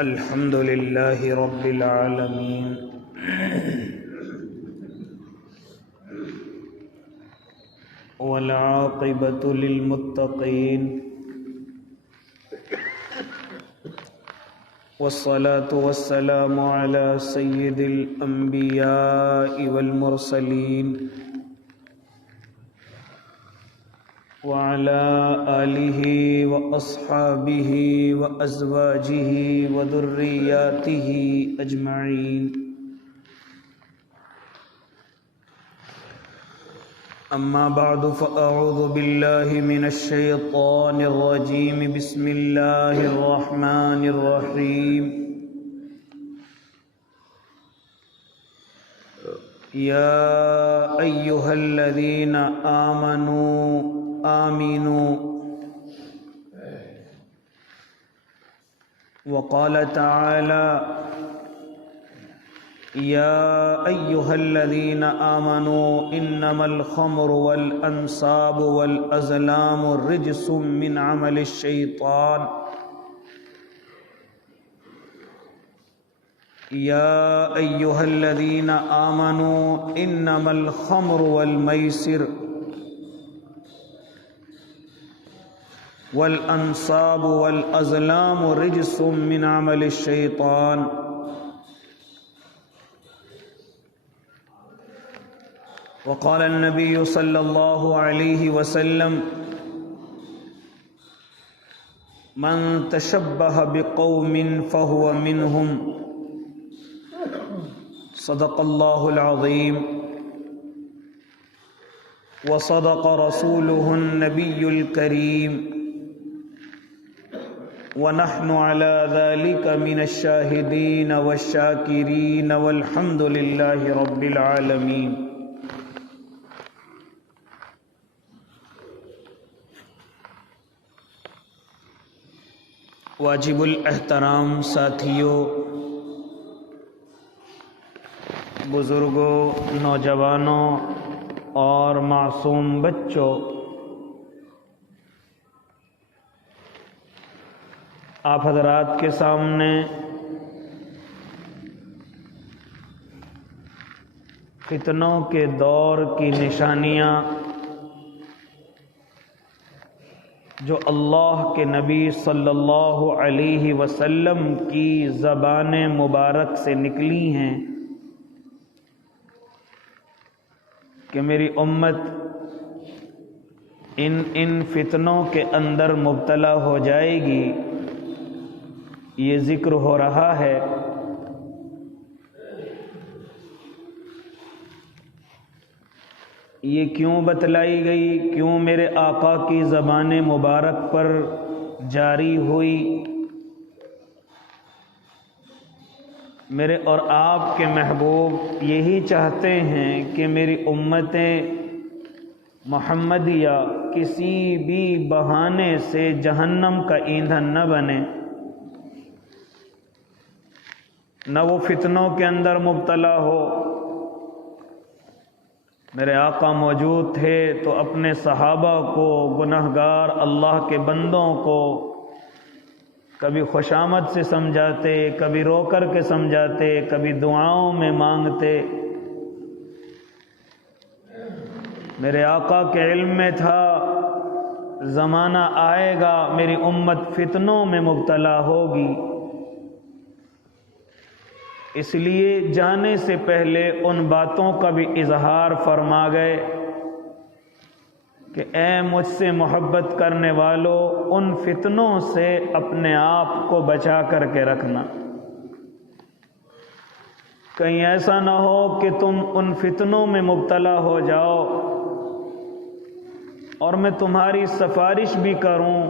الحمد لله رب العالمين والعاقبة للمتقين والصلاة والسلام على سيد الأنبياء والمرسلين وعلى آله وأصحابه وأزواجه وذرياته أجمعين أما بعد فأعوذ بالله من الشيطان الرجيم بسم الله الرحمن الرحيم يا أيها الذين آمنوا وقال تعالى يا أيها الذين آمنوا إنما الخمر والأنصاب والأزلام رجس من عمل الشيطان يا أيها الذين آمنوا إنما الخمر والميسر والأنصاب والأزلام رجس من عمل الشيطان وقال النبي صلى الله عليه وسلم من تشبه بقوم فهو منهم صدق الله العظيم وصدق رسوله النبي الكريم ونحن على ذلك من الشاهدين والشاكرين والحمد لله رب العالمين. واجب الاحترام ساتھیوں، بزرگوں، نوجوانوں اور معصوم بچوں، آپ حضرات کے سامنے فتنوں کے دور کی نشانیاں جو اللہ کے نبی صلی اللہ علیہ وسلم کی زبان مبارک سے نکلی ہیں کہ میری امت ان فتنوں کے اندر مبتلا ہو جائے گی، یہ ذکر ہو رہا ہے۔ یہ کیوں بتلائی گئی، کیوں میرے آقا کی زبان مبارک پر جاری ہوئی؟ میرے اور آپ کے محبوب یہی چاہتے ہیں کہ میری امت محمدیہ کسی بھی بہانے سے جہنم کا ایندھن نہ بنے، نہ وہ فتنوں کے اندر مبتلا ہو۔ میرے آقا موجود تھے تو اپنے صحابہ کو، گنہگار اللہ کے بندوں کو کبھی خوشامد سے سمجھاتے، کبھی رو کر کے سمجھاتے، کبھی دعاؤں میں مانگتے۔ میرے آقا کے علم میں تھا زمانہ آئے گا میری امت فتنوں میں مبتلا ہوگی، اس لیے جانے سے پہلے ان باتوں کا بھی اظہار فرما گئے کہ اے مجھ سے محبت کرنے والوں، ان فتنوں سے اپنے آپ کو بچا کر کے رکھنا، کہیں ایسا نہ ہو کہ تم ان فتنوں میں مبتلا ہو جاؤ اور میں تمہاری سفارش بھی کروں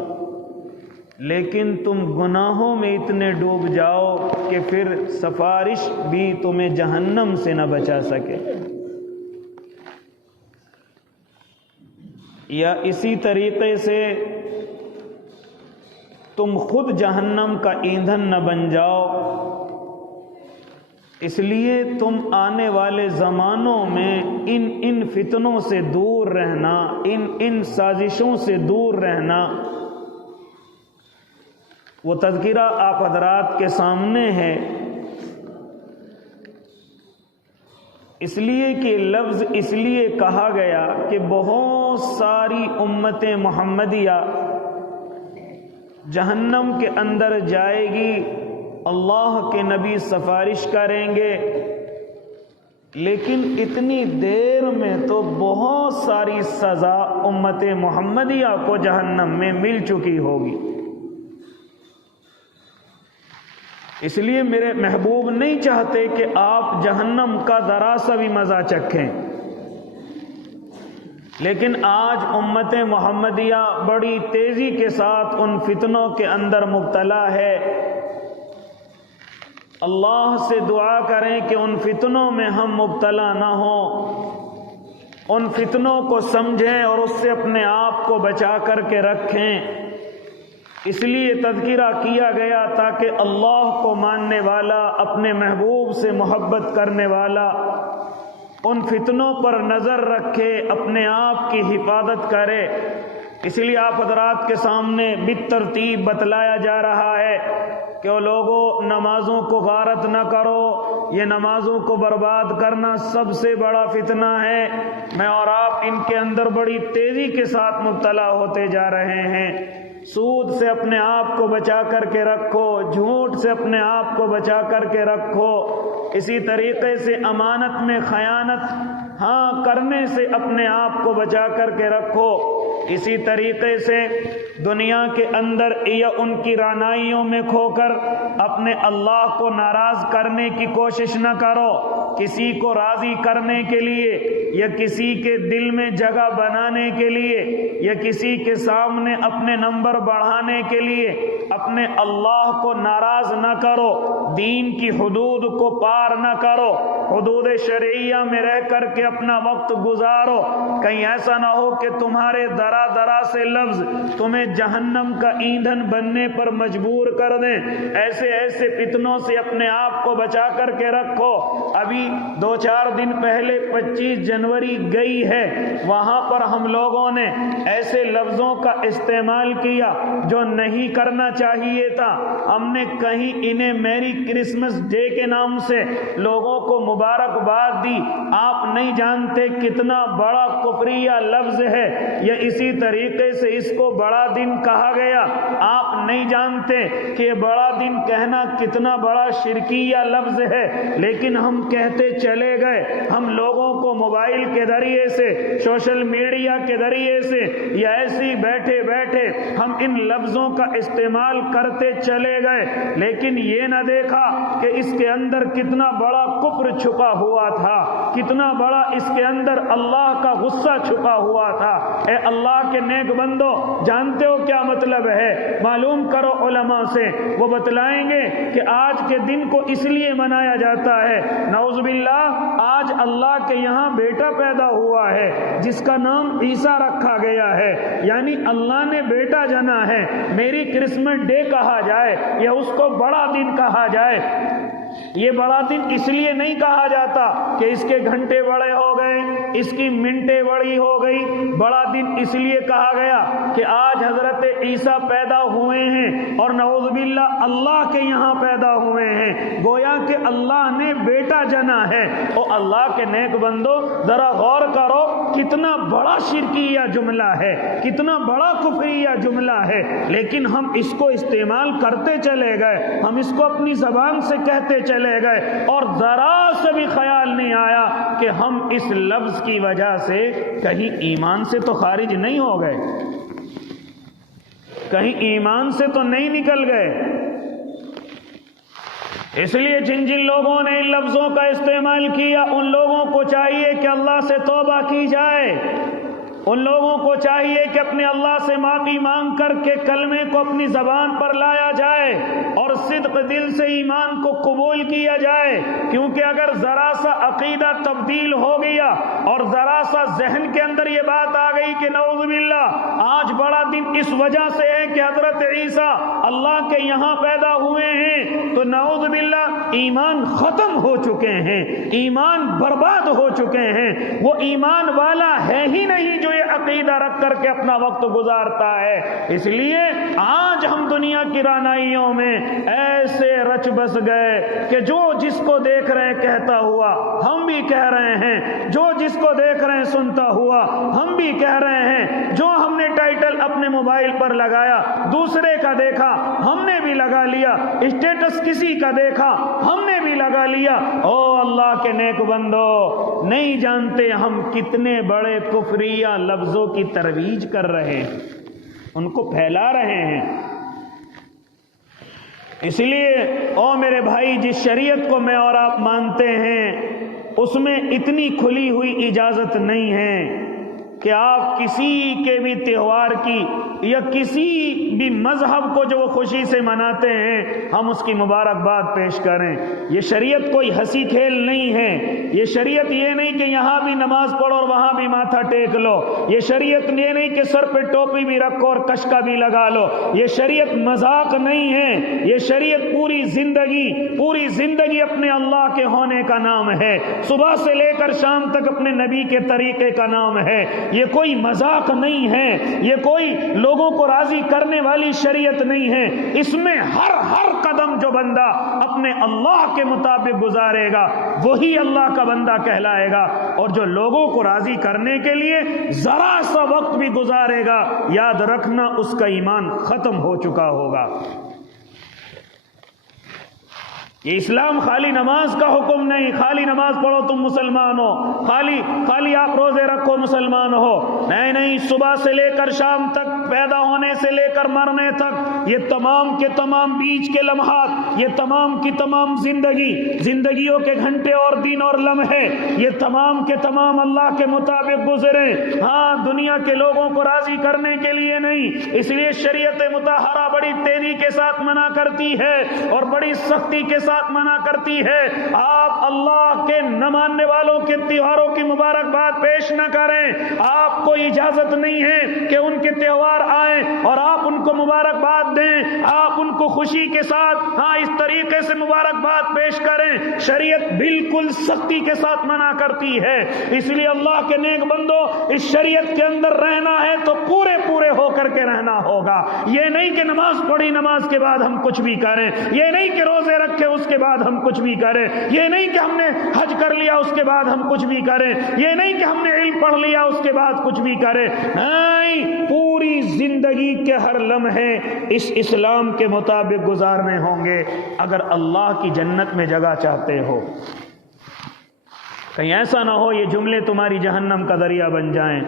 لیکن تم گناہوں میں اتنے ڈوب جاؤ کہ پھر سفارش بھی تمہیں جہنم سے نہ بچا سکے، یا اسی طریقے سے تم خود جہنم کا ایندھن نہ بن جاؤ۔ اس لیے تم آنے والے زمانوں میں ان فتنوں سے دور رہنا، ان سازشوں سے دور رہنا، وہ تذکرہ آپ حضرات کے سامنے ہے، اس لیے کہ لفظ اس لیے کہا گیا کہ بہت ساری امت محمدیہ جہنم کے اندر جائے گی، اللہ کے نبی سفارش کریں گے، لیکن اتنی دیر میں تو بہت ساری سزا امت محمدیہ کو جہنم میں مل چکی ہوگی۔ اس لیے میرے محبوب نہیں چاہتے کہ آپ جہنم کا ذرا سا بھی مزہ چکھیں، لیکن آج امت محمدیہ بڑی تیزی کے ساتھ ان فتنوں کے اندر مبتلا ہے۔ اللہ سے دعا کریں کہ ان فتنوں میں ہم مبتلا نہ ہوں، ان فتنوں کو سمجھیں اور اس سے اپنے آپ کو بچا کر کے رکھیں۔ اس لیے تذکرہ کیا گیا تاکہ اللہ کو ماننے والا، اپنے محبوب سے محبت کرنے والا ان فتنوں پر نظر رکھے، اپنے آپ کی حفاظت کرے۔ اس لیے آپ حضرات کے سامنے بالترتیب بتلایا جا رہا ہے کہ وہ لوگوں نمازوں کو غارت نہ کرو، یہ نمازوں کو برباد کرنا سب سے بڑا فتنہ ہے، میں اور آپ ان کے اندر بڑی تیزی کے ساتھ مبتلا ہوتے جا رہے ہیں۔ سود سے اپنے آپ کو بچا کر کے رکھو، جھوٹ سے اپنے آپ کو بچا کر کے رکھو، اسی طریقے سے امانت میں خیانت کرنے سے اپنے آپ کو بچا کر کے رکھو، اسی طریقے سے دنیا کے اندر یا ان کی رعنائیوں میں کھو کر اپنے اللہ کو ناراض کرنے کی کوشش نہ کرو۔ کسی کو راضی کرنے کے لیے یا کسی کے دل میں جگہ بنانے کے لیے یا کسی کے سامنے اپنے نمبر بڑھانے کے لیے اپنے اللہ کو ناراض نہ کرو، دین کی حدود کو پار نہ کرو، حدود شرعیہ میں رہ کر کے اپنا وقت گزارو، کہیں ایسا نہ ہو کہ تمہارے ذرا ذرا سے لفظ تمہیں جہنم کا ایندھن بننے پر مجبور کر دیں۔ ایسے ایسے فتنوں سے اپنے آپ کو بچا کر کے رکھو۔ ابھی 2-4 دن پہلے 25 جنوری گئی ہے، وہاں پر ہم لوگوں نے ایسے لفظوں کا استعمال کیا جو نہیں کرنا چاہیے تھا۔ ہم نے کہیں انہیں میری کرسمس ڈے کے نام سے لوگوں کو مبارکباد دی۔ آپ نہیں جانتے کتنا بڑا کفریہ لفظ ہے، یا اسی طریقے سے اس کو بڑا دن کہا گیا۔ آپ نہیں جانتے کہ یہ بڑا دن کہنا کتنا بڑا شرکیہ لفظ ہے، لیکن ہم کہتے چلے گئے۔ ہم لوگوں کو موبائل کے ذریعے سے، سوشل میڈیا کے ذریعے سے یا ایسے بیٹھے بیٹھے ہم ان لفظوں کا استعمال کرتے چلے گئے، لیکن یہ نہ دیکھا کہ اس کے اندر کتنا بڑا کفر چھپا ہوا تھا، کتنا بڑا اس کے اندر اللہ کا غصہ چھپا ہوا تھا۔ اے اللہ کے نیک بندو، جانتے ہو کیا مطلب ہے؟ معلوم کرو علماء سے، وہ بتلائیں گے کہ آج کے دن کو اس لیے منایا جاتا ہے، نعوذ باللہ، آج اللہ کے یہاں بیٹا پیدا ہوا ہے جس کا نام عیسیٰ رکھا گیا ہے، یعنی اللہ نے بیٹا جنا ہے۔ میری کرسمس ڈے کہا جائے یا اس کو بڑا دن کہا جائے، یہ بڑا دن اس لیے نہیں کہا جاتا کہ اس کے گھنٹے بڑے ہو گئے، اس کی منٹیں بڑی ہو گئی۔ بڑا دن اس لیے کہا گیا کہ آج حضرت عیسیٰ پیدا ہوئے ہیں اور نعوذ باللہ اللہ کے یہاں پیدا ہوئے ہیں، گویا کہ اللہ نے بیٹا جنا ہے۔ اور اللہ کے نیک بندو، ذرا غور کرو کتنا بڑا شرکیہ جملہ ہے، کتنا بڑا کفریہ جملہ ہے، لیکن ہم اس کو استعمال کرتے چلے گئے، ہم اس کو اپنی زبان سے کہتے چلے گئے، اور ذرا سے بھی خیال نہیں آیا کہ ہم اس لفظ کی وجہ سے کہیں ایمان سے تو خارج نہیں ہو گئے، کہیں ایمان سے تو نہیں نکل گئے۔ اس لیے جن جن لوگوں نے ان لفظوں کا استعمال کیا، ان لوگوں کو چاہیے کہ اللہ سے توبہ کی جائے، ان لوگوں کو چاہیے کہ اپنے اللہ سے معافی مانگ کر کے کلمے کو اپنی زبان پر لایا جائے اور صرف صدق دل سے ایمان کو قبول کیا جائے، کیونکہ اگر ذرا سا عقیدہ تبدیل ہو گیا اور ذرا سا ذہن کے اندر یہ بات آ گئی کہ نعوذ باللہ آج بڑا دن اس وجہ سے ہے کہ حضرت عیسیٰ اللہ کے یہاں پیدا ہوئے ہیں، تو نعوذ باللہ ایمان ختم ہو چکے ہیں، ایمان برباد ہو چکے ہیں۔ وہ ایمان والا ہے ہی نہیں جو یہ عقیدہ رکھ کر کے اپنا وقت گزارتا ہے۔ اس لیے آج ہم دنیا کی رعنائیوں میں ایسے رچ بس گئے کہ جو جس کو دیکھ رہے ہیں کہتا ہوا ہم بھی کہہ رہے ہیں، جو جس کو دیکھ رہے ہیں سنتا ہوا ہم بھی کہہ رہے ہیں، جو ہم نے ٹائٹل اپنے موبائل پر لگایا دوسرے کا دیکھا ہم نے بھی لگا لیا، اسٹیٹس کسی کا دیکھا ہم نے بھی لگا لیا۔ او اللہ کے نیک بندو، نہیں جانتے ہم کتنے بڑے کفریہ لفظوں کی ترویج کر رہے ہیں، ان کو پھیلا رہے ہیں۔ اس لیے او میرے بھائی، جس شریعت کو میں اور آپ مانتے ہیں اس میں اتنی کھلی ہوئی اجازت نہیں ہے کہ آپ کسی کے بھی تہوار کی یا کسی بھی مذہب کو جو وہ خوشی سے مناتے ہیں ہم اس کی مبارکباد پیش کریں۔ یہ شریعت کوئی ہنسی کھیل نہیں ہے، یہ شریعت یہ نہیں کہ یہاں بھی نماز پڑھو اور وہاں بھی ماتھا ٹیک لو، یہ شریعت یہ نہیں کہ سر پہ ٹوپی بھی رکھو اور کشکا بھی لگا لو، یہ شریعت مذاق نہیں ہے، یہ شریعت پوری زندگی اپنے اللہ کے ہونے کا نام ہے، صبح سے لے کر شام تک اپنے نبی کے طریقے کا نام ہے۔ یہ کوئی مذاق نہیں ہے، یہ کوئی لوگوں کو راضی کرنے والی شریعت نہیں ہے۔ اس میں ہر قدم جو بندہ اپنے اللہ کے مطابق گزارے گا وہی اللہ کا بندہ کہلائے گا، اور جو لوگوں کو راضی کرنے کے لیے ذرا سا وقت بھی گزارے گا یاد رکھنا اس کا ایمان ختم ہو چکا ہوگا۔ یہ اسلام خالی نماز کا حکم نہیں، خالی نماز پڑھو تم مسلمان ہو، خالی آپ روزے رکھو مسلمان ہو، نہیں، صبح سے لے کر شام تک، پیدا ہونے سے لے کر مرنے تک، یہ تمام کے تمام بیچ کے لمحات، یہ تمام کی تمام زندگیوں کے گھنٹے اور دن اور لمحے، یہ تمام کے تمام اللہ کے مطابق گزرے، ہاں دنیا کے لوگوں کو راضی کرنے کے لیے نہیں۔ اس لیے شریعت مطہرہ بڑی تیزی کے ساتھ منع کرتی ہے اور بڑی سختی کے ساتھ منع کرتی ہے، آپ اللہ کے نہ ماننے والوں کے تہواروں کی مبارکباد پیش نہ کریں۔ آپ کو اجازت نہیں ہے کہ ان کے تہوار آئیں اور آپ ان کو مبارکباد دیں، آپ ان کو خوشی کے ساتھ اس طریقے سے مبارکباد پیش کریں۔ شریعت بالکل سختی کے ساتھ منع کرتی ہے۔ اس لیے اللہ کے نیک بندو، اس شریعت کے اندر رہنا ہے تو پورے ہو کر کے رہنا ہوگا۔ یہ نہیں کہ نماز پڑھی نماز کے بعد ہم کچھ بھی کریں، یہ نہیں کہ روزے رکھے اس کے بعد ہم کچھ بھی کریں، یہ نہیں کہ ہم نے حج کر لیا اس کے بعد ہم کچھ بھی کریں، یہ نہیں کہ ہم نے علم پڑھ لیا اس کے بعد کچھ بھی کریں، نہیں، پوری زندگی کے ہر لمحے اس اسلام کے مطابق گزارنے ہوں گے اگر اللہ کی جنت میں جگہ چاہتے ہو۔ کہیں ایسا نہ ہو یہ جملے تمہاری جہنم کا ذریعہ بن جائیں،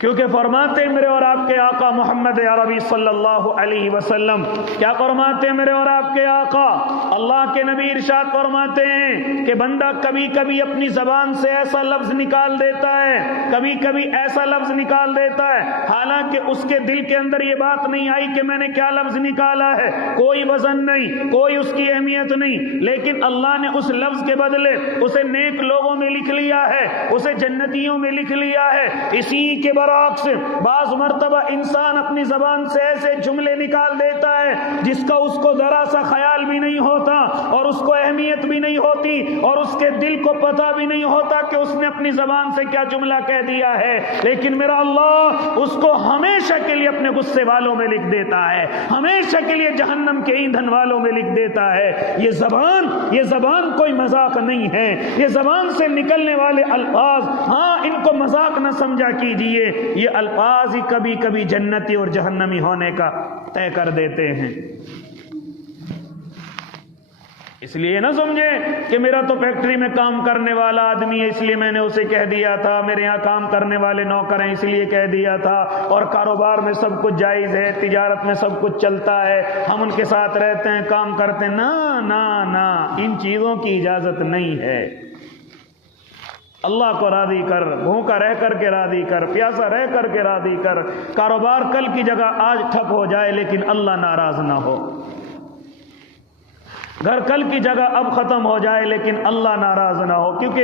کیونکہ فرماتے میرے اور آپ کے آقا محمد عربی صلی اللہ علیہ وسلم، کیا فرماتے میرے اور آپ کے آقا اللہ کے نبی ارشاد فرماتے ہیں کہ بندہ کبھی کبھی اپنی زبان سے ایسا لفظ نکال دیتا ہے، کبھی ایسا لفظ نکال دیتا ہے حالانکہ اس کے دل کے اندر یہ بات نہیں آئی کہ میں نے کیا لفظ نکالا ہے، کوئی وزن نہیں، کوئی اس کی اہمیت نہیں، لیکن اللہ نے اس لفظ کے بدلے اسے نیک لوگوں میں لکھ لیا ہے، اسے جنتیوں میں لکھ لیا ہے۔ اسی کے برعکس بعض مرتبہ انسان اپنی زبان سے ایسے جملے نکال دیتا ہے جس کا اس کو ذرا سا خیال بھی نہیں ہوتا اور اس کو اہمیت بھی نہیں ہوتی اور اس کے دل کو پتہ بھی نہیں ہوتا کہ اس نے اپنی زبان سے کیا جملہ کہہ دیا ہے، لیکن میرا اللہ اس کو ہمیشہ کے لیے اپنے غصے والوں میں لکھ دیتا ہے، ہمیشہ کے لیے جہنم کے ایندھن والوں میں لکھ دیتا ہے۔ یہ زبان کوئی مذاق نہیں ہے، یہ زبان سے نکلنے والے الفاظ ان کو مذاق نہ سمجھا کیجیے، یہ الفاظ ہی کبھی کبھی جنتی اور جہنمی ہونے کا طے کر دیتے ہیں۔ اس لیے نہ سمجھیں کہ میرا تو فیکٹری میں کام کرنے والا آدمی ہے اس لیے میں نے اسے کہہ دیا تھا، میرے یہاں کام کرنے والے نوکر ہیں اس لیے کہہ دیا تھا، اور کاروبار میں سب کچھ جائز ہے، تجارت میں سب کچھ چلتا ہے، ہم ان کے ساتھ رہتے ہیں، کام کرتے ہیں۔ نہ، ان چیزوں کی اجازت نہیں ہے۔ اللہ کو راضی کر، بھوکا رہ کر کے راضی کر، پیاسا رہ کر کے راضی کر، کاروبار کل کی جگہ آج ٹھپ ہو جائے لیکن اللہ ناراض نہ ہو۔ گھر کل کی جگہ اب ختم ہو جائے لیکن اللہ ناراض نہ ہو، کیونکہ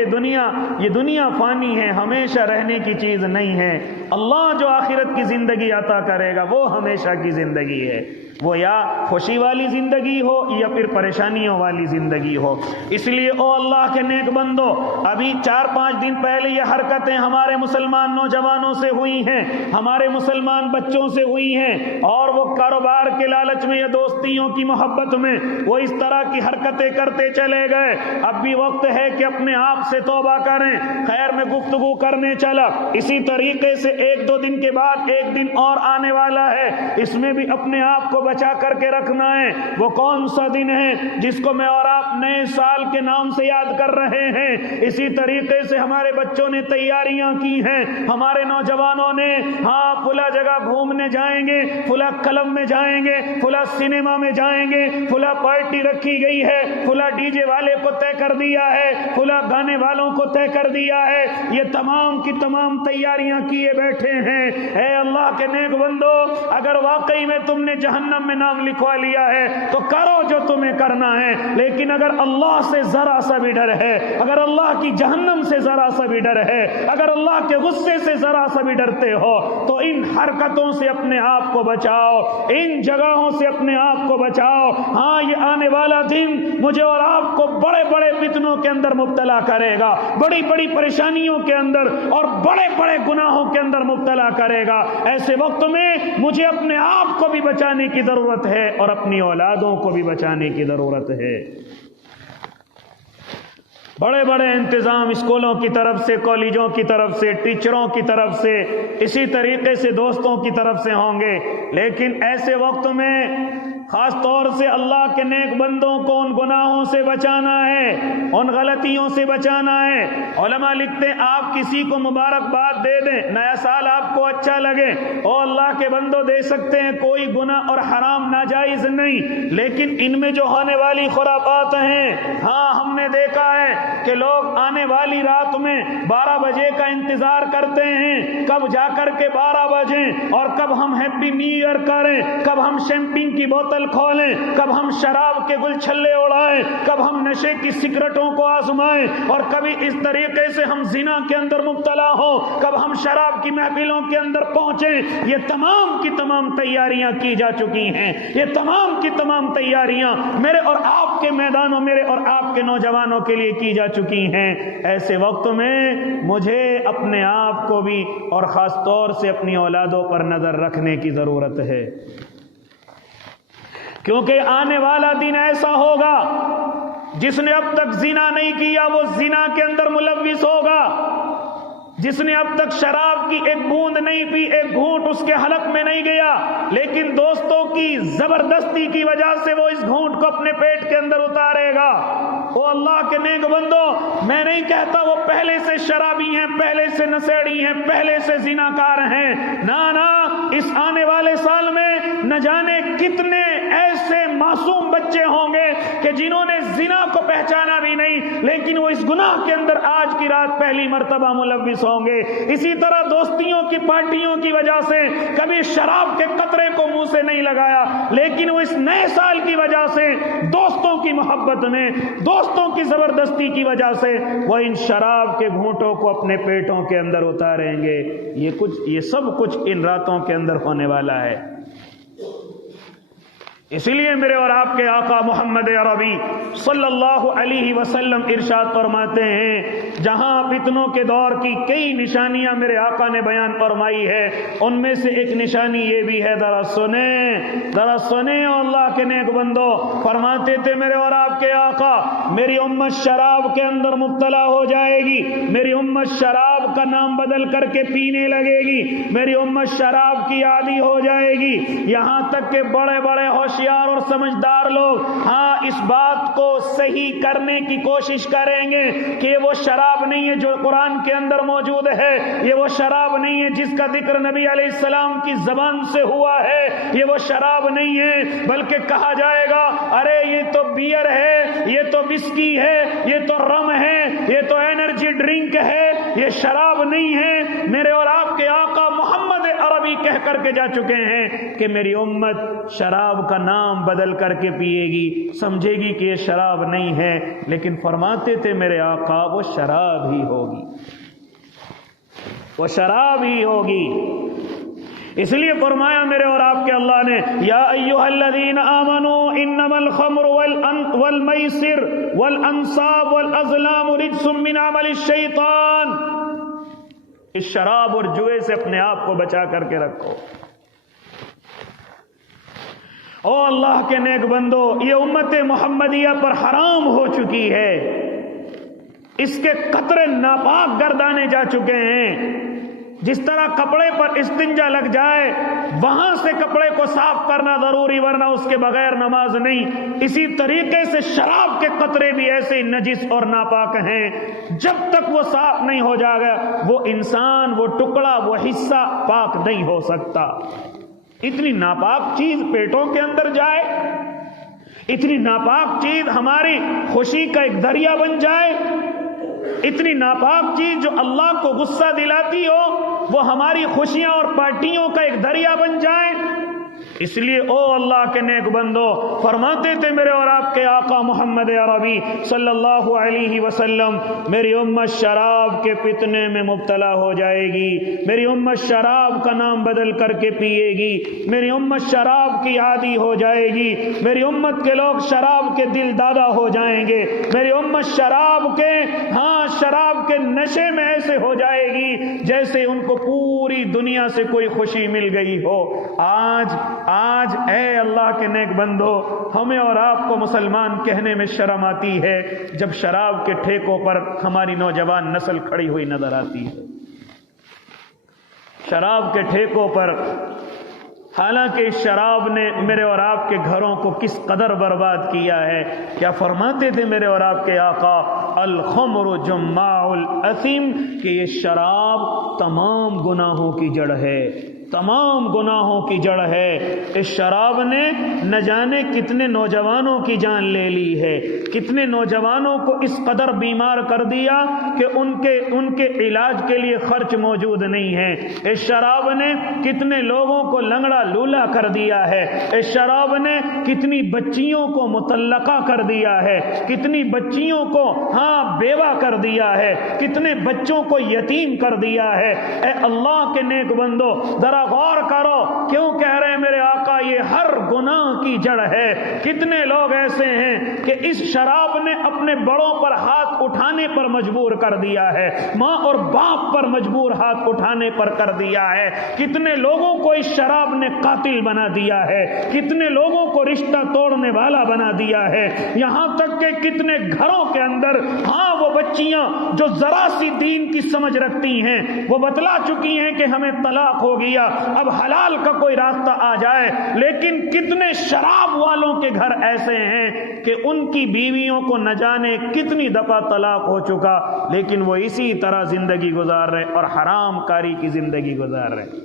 یہ دنیا فانی ہے، ہمیشہ رہنے کی چیز نہیں ہے۔ اللہ جو آخرت کی زندگی عطا کرے گا وہ ہمیشہ کی زندگی ہے، وہ یا خوشی والی زندگی ہو یا پھر پریشانیوں والی زندگی ہو۔ اس لیے او اللہ کے نیک بندو، ابھی 4-5 دن پہلے یہ حرکتیں ہمارے مسلمان نوجوانوں سے ہوئی ہیں، ہمارے مسلمان بچوں سے ہوئی ہیں، اور وہ کاروبار کے لالچ میں یا دوستیوں کی محبت میں وہ اس طرح کی حرکتیں کرتے چلے گئے۔ اب بھی وقت ہے کہ اپنے آپ سے توبہ کریں۔ خیر میں گفتگو کرنے چلا، اسی طریقے سے 1-2 دن کے بعد ایک دن اور آنے والا ہے، اس میں بھی اپنے آپ کو بچا کر کے رکھنا ہے۔ وہ کون سا دن ہے جس کو میں اور آپ نئے سال کے نام سے یاد کر رہے ہیں؟ اسی طریقے سے ہمارے بچوں نے تیاریاں کی ہیں، ہمارے نوجوانوں نے فلاں جگہ گھومنے جائیں گے، فلاں کلب میں جائیں گے، فلاں سنیما میں جائیں گے، فلاں پارٹی رکھی گئی ہے، فلاں ڈی جے والے کو طے کر دیا ہے، فلاں گانے والوں کو طے کر دیا ہے۔ یہ تمام کی تمام تیاریاں کیے بیٹھے ہیں۔ اے اللہ کے نیک بندو، اگر واقعی میں تم نے جہنم میں نام لکھوا لیا ہے تو کرو جو تمہیں کرنا ہے، لیکن اگر اللہ سے ذرا سا بھی ڈر ہے، اگر اللہ کی جہنم سے ذرا سا بھی ڈر ہے، اگر اللہ کے غصے سے ذرا سا بھی ڈرتے ہو تو ان حرکتوں سے اپنے آپ کو بچاؤ، ان جگہوں سے اپنے آپ کو بچاؤ۔ یہ آنے والا دن مجھے اور آپ کو بڑے بڑے فتنوں کے اندر مبتلا کرے گا، بڑی بڑی پریشانیوں کے اندر اور بڑے بڑے گناہوں کے اندر مبتلا کرے گا۔ ایسے وقت میں مجھے اپنے آپ کو بھی بچانے کی ضرورت ہے اور اپنی اولادوں کو بھی بچانے کی ضرورت ہے۔ بڑے بڑے انتظام اسکولوں کی طرف سے، کالجوں کی طرف سے، ٹیچروں کی طرف سے، اسی طریقے سے دوستوں کی طرف سے ہوں گے، لیکن ایسے وقت میں خاص طور سے اللہ کے نیک بندوں کو ان گناہوں سے بچانا ہے، ان غلطیوں سے بچانا ہے۔ علماء لکھتے ہیں آپ کسی کو مبارکباد دے دیں، نیا سال آپ کو اچھا لگے، او اللہ کے بندوں دے سکتے ہیں، کوئی گناہ اور حرام ناجائز نہیں، لیکن ان میں جو ہونے والی خرافات ہیں، ہم نے دیکھا ہے کہ لوگ آنے والی رات میں 12 بجے کا انتظار کرتے ہیں، کب جا کر کے 12 بجے اور کب ہم ہیپی نیو ایئر کریں، کب ہم شیمپین کی بوتل کھولیں، کب ہم شراب کے گل چھلے اڑائیں، کب ہم نشے کی سگریٹوں کو آزمائیں، اور کبھی اس طریقے سے ہم زنا کے اندر مبتلا ہوں، کب ہم شراب کی محفلوں کے اندر پہنچیں۔ یہ تمام کی تمام تیاریاں کی جا چکی ہیں، یہ تمام کی تمام تیاریاں میرے اور آپ کے میدانوں، میرے اور آپ کے نوجوانوں کے لیے کی جا چکی ہیں۔ ایسے وقت میں مجھے اپنے آپ کو بھی اور خاص طور سے اپنی اولادوں پر نظر رکھنے کی ضرورت ہے، کیونکہ آنے والا دن ایسا ہوگا جس نے اب تک زنا نہیں کیا وہ زنا کے اندر ملوث ہوگا، جس نے اب تک شراب کی ایک بوند نہیں پی، ایک گھونٹ اس کے حلق میں نہیں گیا، لیکن دوستوں کی زبردستی کی وجہ سے وہ اس گھونٹ کو اپنے پیٹ کے اندر اتارے گا۔ وہ اللہ کے نیک بندو، میں نہیں کہتا وہ پہلے سے شرابی ہیں، پہلے سے نشیڑی ہیں، پہلے سے زناکار ہیں، نہ اس آنے والے سال میں نہ جانے کتنے ایسے معصوم بچے ہوں گے کہ جنہوں نے زنا کو پہچانا بھی نہیں، لیکن وہ اس گناہ کے اندر آج کی رات پہلی مرتبہ ملوث ہوں گے۔ اسی طرح دوستیوں کی پارٹیوں کی وجہ سے کبھی شراب کے قطرے کو منہ سے نہیں لگایا، لیکن وہ اس نئے سال کی وجہ سے دوستوں کی محبت میں، دوستوں کی زبردستی کی وجہ سے وہ ان شراب کے گھونٹوں کو اپنے پیٹوں کے اندر اتاریں گے۔ یہ سب کچھ ان راتوں کے اندر ہونے والا ہے۔ اسی لیے میرے اور آپ کے آقا محمد عربی صلی اللہ علیہ وسلم ارشاد فرماتے ہیں، جہاں فتنوں کے دور کی کئی نشانیاں میرے آقا نے بیان فرمائی ہے، ان میں سے ایک نشانی یہ بھی ہے، ذرا سنیں اللہ کے نیک بندو، فرماتے تھے میرے اور آپ کے آقا، میری امت شراب کے اندر مبتلا ہو جائے گی، میری امت شراب کا نام بدل کر کے پینے لگے گی، میری امت شراب کی عادی ہو جائے گی، یہاں تک کہ بڑے بڑے ہوشیار اور سمجھدار لوگ اس بات کو صحیح کرنے کی کوشش کریں گے کہ یہ وہ شراب نہیں ہے جو قرآن کے اندر موجود ہے، یہ وہ شراب نہیں ہے جس کا ذکر نبی علیہ السلام کی زبان سے ہوا ہے، یہ وہ شراب نہیں ہے، بلکہ کہا جائے گا ارے یہ تو بیئر ہے، یہ تو وسکی ہے، یہ تو رم ہے، یہ تو انرجی ڈرنک ہے، یہ شراب نہیں ہے۔ میرے اور آپ کے آقا محمد عربی کہہ کر کے جا چکے ہیں کہ میری امت شراب کا نام بدل کر کے پیے گی، سمجھے گی کہ یہ شراب نہیں ہے، لیکن فرماتے تھے میرے آقا وہ شراب ہی ہوگی، وہ شراب ہی ہوگی۔ اس لیے فرمایا میرے اور آپ کے اللہ نے یا ایھا الذین آمنوا انما الخمر والمیسر والانصاب والازلام رجس من عمل الشیطان، اس شراب اور جوئے سے اپنے آپ کو بچا کر کے رکھو۔ او اللہ کے نیک بندو، یہ امت محمدیہ پر حرام ہو چکی ہے، اس کے قطرے ناپاک گردانے جا چکے ہیں۔ جس طرح کپڑے پر استنجا لگ جائے وہاں سے کپڑے کو صاف کرنا ضروری، ورنہ اس کے بغیر نماز نہیں، اسی طریقے سے شراب کے قطرے بھی ایسے نجس اور ناپاک ہیں، جب تک وہ صاف نہیں ہو جائے گا وہ انسان، وہ ٹکڑا، وہ حصہ پاک نہیں ہو سکتا۔ اتنی ناپاک چیز پیٹوں کے اندر جائے، اتنی ناپاک چیز ہماری خوشی کا ایک ذریعہ بن جائے، اتنی ناپاک چیز جو اللہ کو غصہ دلاتی ہو وہ ہماری خوشیاں اور پارٹیوں کا ایک ذریعہ بن جائے۔ اس لیے او اللہ کے نیک بندو، فرماتے تھے میرے اور آپ کے آقا محمد عربی صلی اللہ علیہ وسلم، میری امت شراب کے فتنے میں مبتلا ہو جائے گی، میری امت شراب کا نام بدل کر کے پیے گی، میری امت شراب کی عادی ہو جائے گی، میری امت کے لوگ شراب کے دل دادا ہو جائیں گے، میری امت شراب کے نشے میں ایسے ہو جائے گی جیسے ان کو پوری دنیا سے کوئی خوشی مل گئی ہو۔ آج اے اللہ کے نیک بندو، ہمیں اور آپ کو مسلمان کہنے میں شرم آتی ہے جب شراب کے ٹھیکوں پر ہماری نوجوان نسل کھڑی ہوئی نظر آتی ہے۔ شراب کے ٹھیکوں پر، حالانکہ اس شراب نے میرے اور آپ کے گھروں کو کس قدر برباد کیا ہے۔ کیا فرماتے تھے میرے اور آپ کے آقا الخمر جماع الاثم، کہ یہ شراب تمام گناہوں کی جڑ ہے، تمام گناہوں کی جڑ ہے۔ اس شراب نے نہ جانے کتنے نوجوانوں کی جان لے لی ہے، کتنے نوجوانوں کو اس قدر بیمار کر دیا کہ ان کے علاج کے لیے خرچ موجود نہیں ہے۔ اس شراب نے کتنے لوگوں کو لنگڑا لولا کر دیا ہے۔ اس شراب نے کتنی بچیوں کو مطلقہ کر دیا ہے، کتنی بچیوں کو بیوہ کر دیا ہے، کتنے بچوں کو یتیم کر دیا ہے۔ اے اللہ کے نیک بندو، ذرا غور کرو، کیوں کہہ رہے ہیں میرے آقا یہ ہر گناہ کی جڑ ہے۔ کتنے لوگ ایسے ہیں کہ اس شراب نے اپنے بڑوں پر ہاتھ اٹھانے پر مجبور کر دیا ہے، ماں اور باپ پر مجبور ہاتھ اٹھانے پر کر دیا ہے۔ کتنے لوگوں کو اس شراب نے قاتل بنا دیا ہے، کتنے لوگوں کو رشتہ توڑنے والا بنا دیا ہے، یہاں تک کہ کتنے گھروں کے اندر وہ بچیاں جو ذرا سی دین کی سمجھ رکھتی ہیں وہ بتلا چکی ہیں کہ ہمیں طلاق ہو گیا، اب حلال کا کوئی راستہ آ جائے، لیکن کتنے شراب والوں کے گھر ایسے ہیں کہ ان کی بیویوں کو نہ جانے کتنی دفعہ طلاق ہو چکا، لیکن وہ اسی طرح زندگی گزار رہے اور حرام کاری کی زندگی گزار رہے۔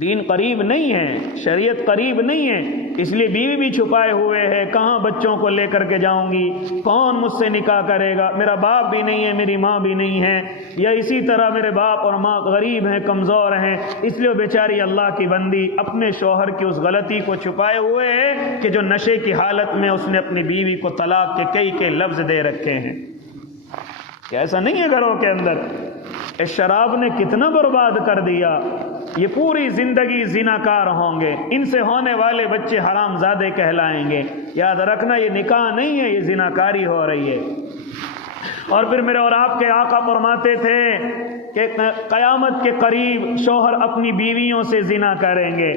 دین قریب نہیں ہے، شریعت قریب نہیں ہے، اس لیے بیوی بھی چھپائے ہوئے ہے، کہاں بچوں کو لے کر کے جاؤں گی، کون مجھ سے نکاح کرے گا، میرا باپ بھی نہیں ہے، میری ماں بھی نہیں ہے، یا اسی طرح میرے باپ اور ماں غریب ہیں، کمزور ہیں، اس لیے وہ بیچاری اللہ کی بندی اپنے شوہر کی اس غلطی کو چھپائے ہوئے ہے کہ جو نشے کی حالت میں اس نے اپنی بیوی کو طلاق کے کئی لفظ دے رکھے ہیں۔ کہ ایسا نہیں ہے گھروں کے اندر؟ اس شراب نے کتنا برباد کر دیا، یہ پوری زندگی زناکار ہوں گے، ان سے ہونے والے بچے حرام زادے کہلائیں گے۔ یاد رکھنا یہ نکاح نہیں ہے، یہ زناکاری ہو رہی ہے۔ اور پھر میرے اور آپ کے آقا فرماتے تھے کہ قیامت کے قریب شوہر اپنی بیویوں سے زنا کریں گے۔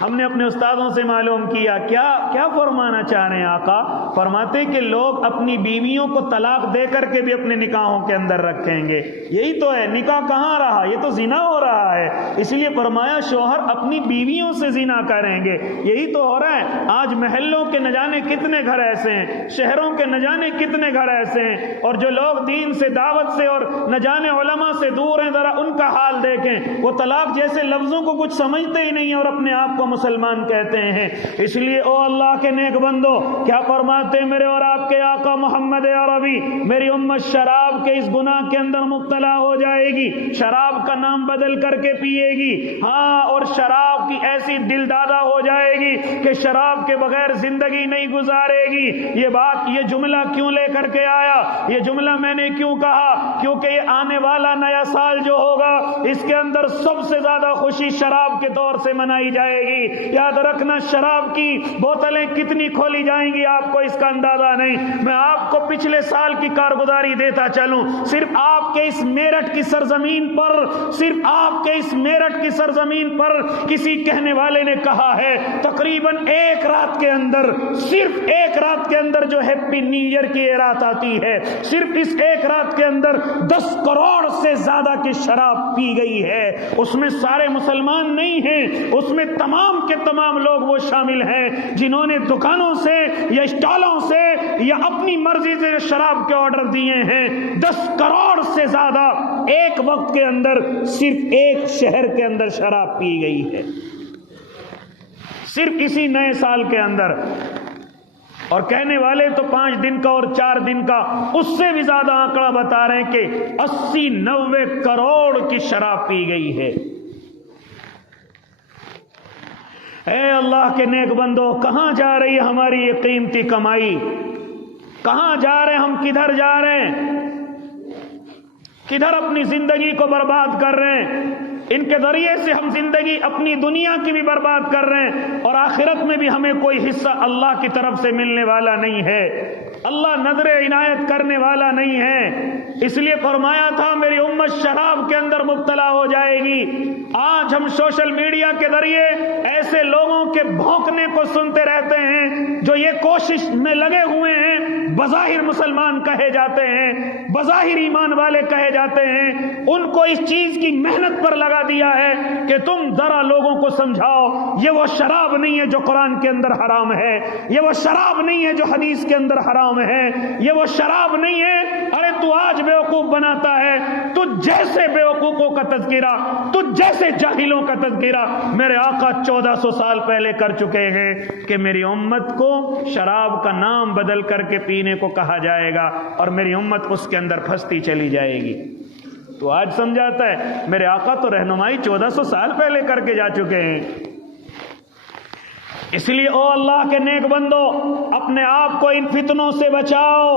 ہم نے اپنے استادوں سے معلوم کیا کیا فرمانا چاہ رہے ہیں آقا؟ فرماتے کہ لوگ اپنی بیویوں کو طلاق دے کر کے بھی اپنے نکاحوں کے اندر رکھیں گے۔ یہی تو ہے، نکاح کہاں رہا، یہ تو زنا ہو رہا ہے، اس لیے فرمایا شوہر اپنی بیویوں سے زنا کریں گے۔ یہی تو ہو رہا ہے، آج محلوں کے نہ جانے کتنے گھر ایسے ہیں، شہروں کے نہ جانے کتنے گھر ایسے ہیں، اور جو لوگ دین سے، دعوت سے اور نہ جانے علماء سے دور ہیں، ذرا ان کا حال دیکھیں، وہ طلاق جیسے لفظوں کو کچھ سمجھتے ہی نہیں ہیں اور اپنے آپ کو مسلمان کہتے ہیں۔ اس لیے او اللہ کے نیک بندو، کیا فرماتے میرے اور آپ کے آقا محمد عربی، میری امت شراب کے اس گناہ کے اندر مبتلا ہو جائے گی، شراب کا نام بدل کر کے پیے گی، ہاں، اور شراب کی ایسی دل دادا ہو جائے گی کہ شراب کے بغیر زندگی نہیں گزارے گی۔ یہ جملہ کیوں لے کر کے آیا؟ یہ جملہ میں نے کیوں کہا؟ کیونکہ یہ آنے والا نیا سال جو ہوگا اس کے اندر سب سے زیادہ خوشی شراب کے طور سے منائی جائے گی۔ یاد رکھنا، شراب کی بوتلیں کتنی کھولی جائیں گی آپ کو اس کا اندازہ نہیں۔ میں آپ کو پچھلے سال کی کارگزاری دیتا چلوں، صرف آپ کے اس میرٹھ کی سرزمین پر، صرف آپ کے اس میرٹھ کی سرزمین پر کسی کہنے والے نے کہا ہے تقریباً ایک رات کے اندر، صرف ایک رات کے اندر جو ہیپی نیو ایئر کی رات آتی ہے، صرف اس ایک رات کے اندر 10 کروڑ سے زیادہ کی شراب پی گئی ہے۔ اس میں سارے مسلمان نہیں ہیں، اس میں تمام کے تمام لوگ وہ شامل ہیں جنہوں نے دکانوں سے یا اسٹالوں سے یا اپنی مرضی سے شراب کے آرڈر دیے ہیں۔ 10 کروڑ سے زیادہ ایک وقت کے اندر صرف ایک شہر کے اندر شراب پی گئی ہے، صرف اسی نئے سال کے اندر۔ اور کہنے والے تو 5 دن کا اور 4 دن کا، اس سے بھی زیادہ آنکڑا بتا رہے ہیں کہ 80-90 کروڑ کی شراب پی گئی ہے۔ اے اللہ کے نیک بندو، کہاں جا رہی ہے ہماری یہ قیمتی کمائی؟ کہاں جا رہے ہیں ہم؟ کدھر جا رہے ہیں؟ کدھر اپنی زندگی کو برباد کر رہے ہیں؟ ان کے ذریعے سے ہم زندگی اپنی دنیا کی بھی برباد کر رہے ہیں، اور آخرت میں بھی ہمیں کوئی حصہ اللہ کی طرف سے ملنے والا نہیں ہے۔ اللہ نظر عنایت کرنے والا نہیں ہے۔ اس لیے فرمایا تھا میری امت شراب کے اندر مبتلا ہو جائے گی۔ آج ہم سوشل میڈیا کے ذریعے ایسے لوگوں کے بھونکنے کو سنتے رہتے ہیں جو یہ کوشش میں لگے ہوئے ہیں، بظاہر مسلمان کہے جاتے ہیں، بظاہر ایمان والے کہے جاتے ہیں، ان کو اس چیز کی محنت پر لگا دیا ہے کہ تم ذرا لوگوں کو سمجھاؤ یہ وہ شراب نہیں ہے جو قرآن کے اندر حرام ہے، یہ وہ شراب نہیں ہے جو حدیث کے اندر حرام ہے، یہ وہ شراب نہیں ہے۔ ارے تو آج بیوقوف بناتا ہے، تو جیسے بیوقوفوں کا تذکرہ، تو جیسے جاہلوں کا تذکرہ میرے آقا 1400 سال پہلے کر چکے ہیں کہ میری امت کو شراب کا نام بدل کر کے پینے کو کہا جائے گا اور میری امت اس کے اندر پھنستی چلی جائے گی۔ تو آج سمجھاتا ہے میرے آقا تو رہنمائی 1400 سال پہلے کر کے جا چکے ہیں۔ اس لیے او اللہ کے نیک بندو، اپنے آپ کو ان فتنوں سے بچاؤ،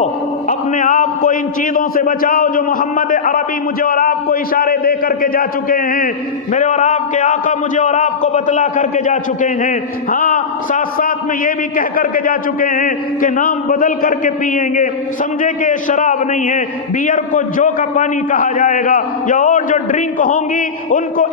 اپنے آپ کو ان چیزوں سے بچاؤ جو محمد عربی مجھے اور آپ کو اشارے دے کر کے جا چکے ہیں، میرے اور آپ کے آقا مجھے اور آپ کو بتلا کر کے جا چکے ہیں۔ ہاں، ساتھ ساتھ میں یہ بھی کہہ کر کے جا چکے ہیں کہ نام بدل کر کے پیئیں گے، سمجھے کہ یہ شراب نہیں ہے، بیئر کو جو کا پانی کہا جائے گا، یا اور جو ڈرنک ہوں گی ان کو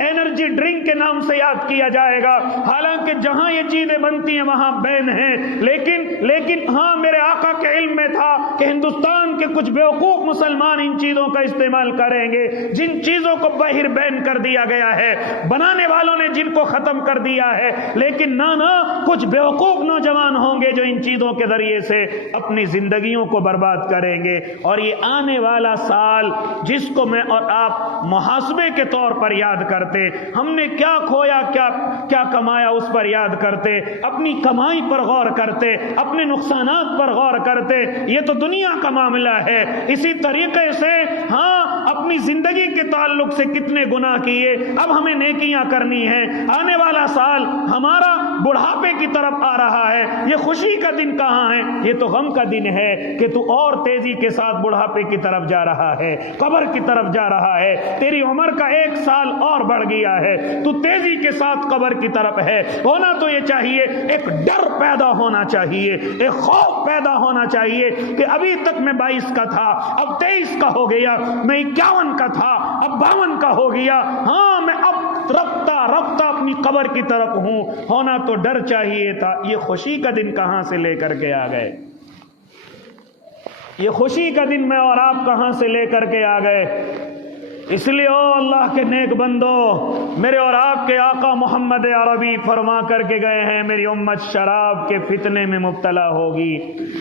انرجی ڈرنک کے نام سے یاد کیا جائے گا، حالانکہ جہاں یہ چیزیں بنتی ہیں وہاں بین ہیں۔ لیکن ہاں، میرے آقا کے علم میں تھا کہ ہندوستان کے کچھ بیوقوف مسلمان ان چیزوں کا استعمال کریں گے، جن چیزوں کو باہر بین کر دیا گیا ہے، بنانے والوں نے جن کو ختم کر دیا ہے، لیکن نہ کچھ بیوقوف نوجوان ہوں گے جو ان چیزوں کے ذریعے سے اپنی زندگیوں کو برباد کریں گے۔ اور یہ آنے والا سال جس کو میں اور آپ محاسبے کے طور پر یاد کرتے، ہم نے کیا کھویا کیا کمایا اس پر یاد کرتے، اپنی کمائی پر غور کرتے، اپنے نقصانات پر غور کرتے، یہ تو دنیا کا معاملہ ہے۔ اسی طریقے سے ہاں، اپنی زندگی کے تعلق سے کتنے گناہ کیے، اب ہمیں نیکیاں کرنی ہیں۔ آنے والا سال ہمارا بڑھاپے کی طرف آ رہا ہے، یہ خوشی کا دن کہاں ہے؟ یہ تو غم کا دن ہے کہ تو اور تیزی کے ساتھ بڑھاپے کی طرف جا رہا ہے، قبر کی طرف جا رہا ہے، تیری عمر کا 1 سال اور بڑھ گیا ہے، تو تیزی کے ساتھ قبر کی طرف ہے۔ ہونا تو یہ چاہیے، ایک ڈر پیدا ہونا چاہیے، ایک خوف پیدا ہونا چاہیے کہ ابھی تک میں 22 کا تھا، اب 23 کا ہو گیا، میں 51 کا تھا، اب 52 کا ہو گیا، ہاں میں اب رفتہ اپنی قبر کی طرف ہوں۔ ہونا تو ڈر چاہیے تھا۔ یہ خوشی کا دن کہاں سے لے کر کے آ گئے؟ یہ خوشی کا دن میں اور آپ کہاں سے لے کر کے آ گئے؟ اس لیے او اللہ کے نیک بندو، میرے اور آپ کے آقا محمد عربی فرما کر کے گئے ہیں میری امت شراب کے فتنے میں مبتلا ہوگی۔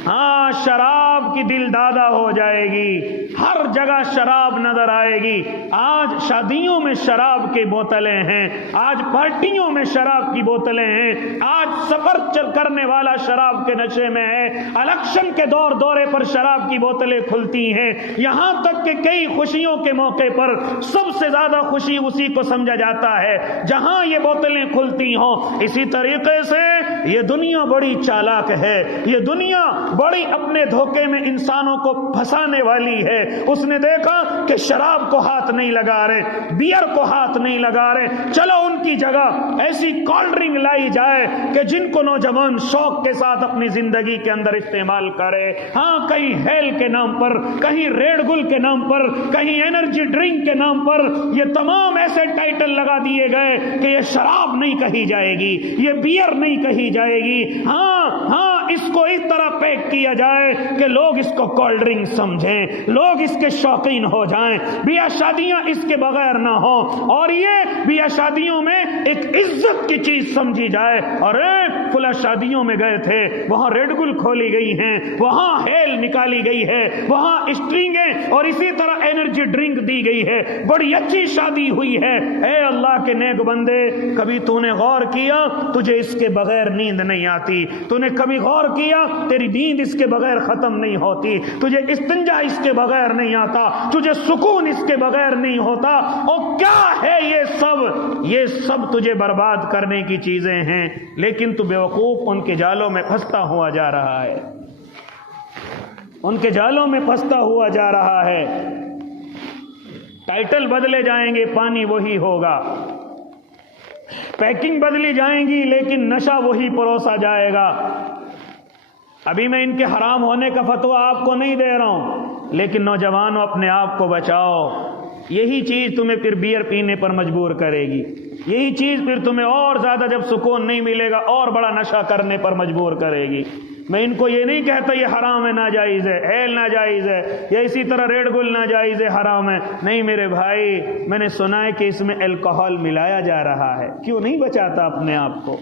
ہاں، شراب کی دل دادا ہو جائے گی، ہر جگہ شراب نظر آئے گی۔ آج شادیوں میں شراب کی بوتلیں ہیں، آج پارٹیوں میں شراب کی بوتلیں ہیں، آج سفر کرنے والا شراب کے نشے میں ہے، الیکشن کے دورے پر شراب کی بوتلیں کھلتی ہیں، یہاں تک کہ کئی خوشیوں کے موقع پر سب سے زیادہ خوشی اسی کو سمجھا جاتا ہے جہاں یہ بوتلیں کھلتی ہوں۔ اسی طریقے سے یہ دنیا بڑی چالاک ہے، یہ دنیا بڑی اپنے دھوکے میں انسانوں کو پھنسانے والی ہے۔ اس نے دیکھا کہ شراب کو ہاتھ نہیں لگا رہے، بیئر کو ہاتھ نہیں لگا رہے، چلو ان کی جگہ ایسی کولڈ ڈرنک لائی جائے کہ جن کو نوجوان شوق کے ساتھ اپنی زندگی کے اندر استعمال کرے۔ ہاں، کہیں ہیل کے نام پر، کہیں ریڈ گل کے نام پر، کہیں انرجی ڈرنک کے نام پر یہ تمام ایسے ٹائٹل لگا دیے گئے کہ یہ شراب نہیں کہی جائے گی، یہ بیئر نہیں کہی جائے گی۔ ہاں، اس کو اس طرح پیک کیا جائے کہ لوگ اس کو کولڈ ڈرنک سمجھیں، لوگ اس کے شوقین ہو جائیں، بیاہ شادیاں اس کے بغیر نہ ہوں، اور یہ بیاہ شادیوں میں ایک عزت کی چیز سمجھی جائے۔ اور فلاں شادیوں میں گئے تھے، وہاں ریڈ گل کھولی گئی ہیں، وہاں ہیل نکالی گئی ہے، وہاں اسٹرنگیں اور اسی طرح انرجی ڈرنک دی گئی ہے، بڑی اچھی شادی ہوئی ہے۔ اے اللہ کے نیک بندے، کبھی تو نے غور کیا تجھے اس کے بغیر نیند نہیں آتی؟ تو نے کبھی غور کیا تیری نیند اس کے بغیر ختم نہیں ہوتی؟ تجھے استنجا اس کے بغیر نہیں آتا؟ تجھے سکون اس کے بغیر نہیں ہوتا؟ اور کیا ہے یہ سب تجھے برباد کرنے کی چیزیں ہیں، لیکن تو بیوقوف ان کے جالوں میں پھنستا ہوا جا رہا ہے، ان کے جالوں میں پھنستا ہوا جا رہا ہے۔ ٹائٹل بدلے جائیں گے، پانی وہی ہوگا، پیکنگ بدلی جائیں گی، لیکن نشہ وہی پروسا جائے گا۔ ابھی میں ان کے حرام ہونے کا فتویٰ آپ کو نہیں دے رہا ہوں، لیکن نوجوانوں اپنے آپ کو بچاؤ۔ یہی چیز تمہیں پھر بیئر پینے پر مجبور کرے گی، یہی چیز پھر تمہیں اور زیادہ جب سکون نہیں ملے گا اور بڑا نشہ کرنے پر مجبور کرے گی۔ میں ان کو یہ نہیں کہتا یہ حرام ہے، ناجائز ہے، ہیل ناجائز ہے، یا اسی طرح ریڈ گل ناجائز ہے، حرام ہے۔ نہیں میرے بھائی، میں نے سنا ہے کہ اس میں الکوہل ملایا جا رہا ہے۔ کیوں نہیں بچاتا اپنے آپ کو؟